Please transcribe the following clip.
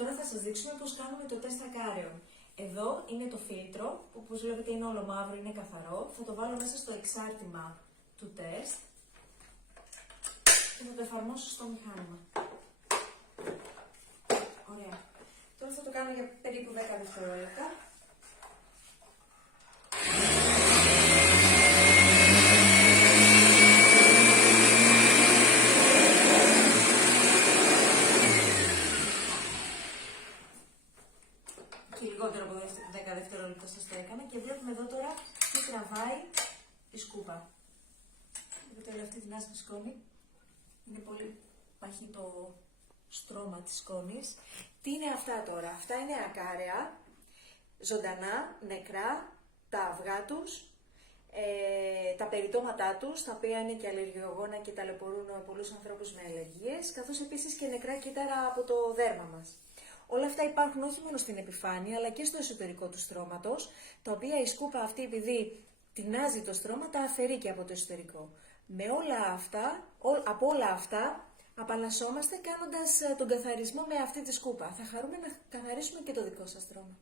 Τώρα θα σας δείξουμε πώς κάνουμε το τεστ ακάρεων. Εδώ είναι το φίλτρο, που όπως βλέπετε είναι όλο μαύρο, είναι καθαρό. Θα το βάλω μέσα στο εξάρτημα του τεστ και θα το εφαρμόσω στο μηχάνημα. Ωραία. Τώρα θα το κάνω για περίπου 10 δευτερόλεπτα. Και λιγότερο από 10 δευτερόλεπτα σας το έκανα και βλέπουμε εδώ τώρα τι τραβάει η σκούπα. Βλέπετε αυτή την άσπρη σκόνη. Είναι πολύ παχύ το στρώμα της σκόνης. Τι είναι αυτά τώρα? Αυτά είναι ακάρεα, ζωντανά, νεκρά, τα αυγά τους, τα περιτώματά τους, τα οποία είναι και αλλεργιογόνα και ταλαιπωρούν πολλούς ανθρώπους με αλλεργίες, καθώς επίσης και νεκρά κύτταρα από το δέρμα μας. Όλα αυτά υπάρχουν όχι μόνο στην επιφάνεια, αλλά και στο εσωτερικό του στρώματος, τα οποία η σκούπα αυτή, επειδή τεινάζει το στρώμα, τα αφαιρεί και από το εσωτερικό. Από όλα αυτά, απαλλασσόμαστε κάνοντας τον καθαρισμό με αυτή τη σκούπα. Θα χαρούμε να καθαρίσουμε και το δικό σας στρώμα.